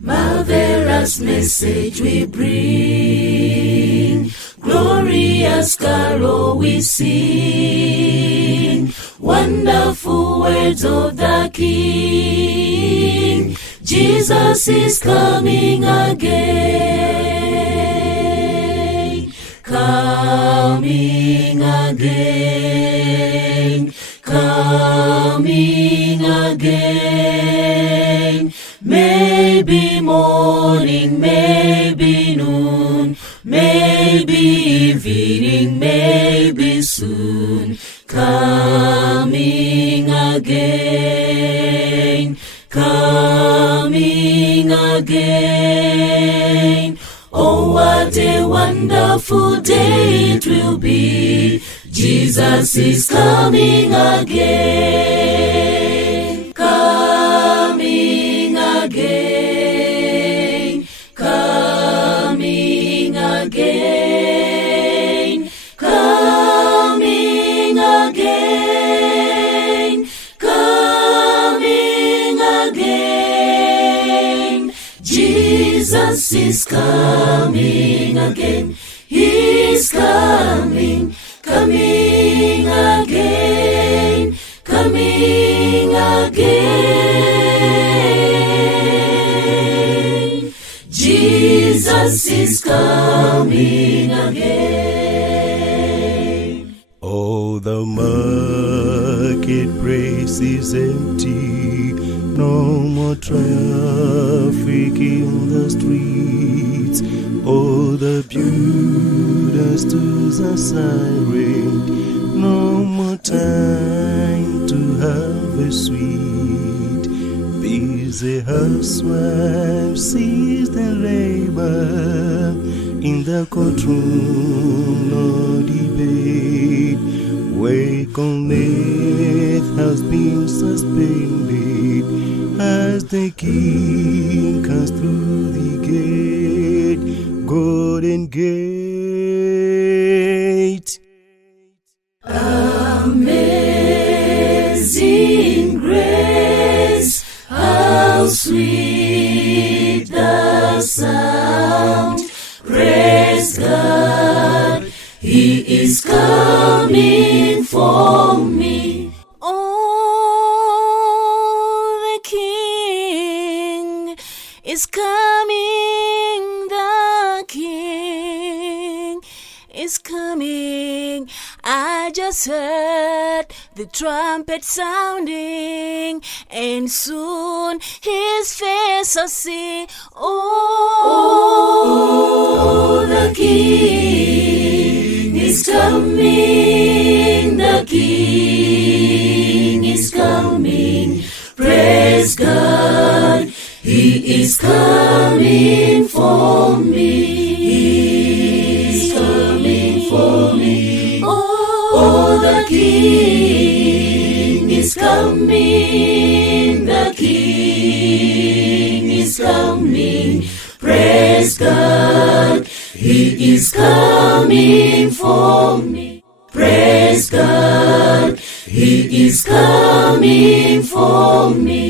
Marvelous message we bring, glorious carol we sing, wonderful words of the King. Jesus is coming again, coming again, coming again. Maybe morning, maybe noon, maybe evening, maybe soon. Coming again, coming again. Oh, what a wonderful day it will be. Jesus is coming again, coming again, coming again, coming again, coming again. Jesus is coming again. He's coming, coming again, coming again. Jesus is coming again. Oh, the marketplace is empty, no more traffic in the streets. Oh, the beautiful stools are silent, no more time to have a sweet. Busy housewife sees the labor in the courtroom, no debate. Wake on earth has been suspended as the King comes through the gate, golden gate. Amazing grace, how sweet the sound. Praise God, He is coming for me. Oh, the King is coming, the King is coming. I just heard the trumpet sounding, and soon His face I'll see. Oh, the King is coming, the King is coming. Praise God, He is coming for me. He's coming for me. Oh, the King is coming, the King is coming. Praise God, He is coming for me. Praise God, He is coming for me.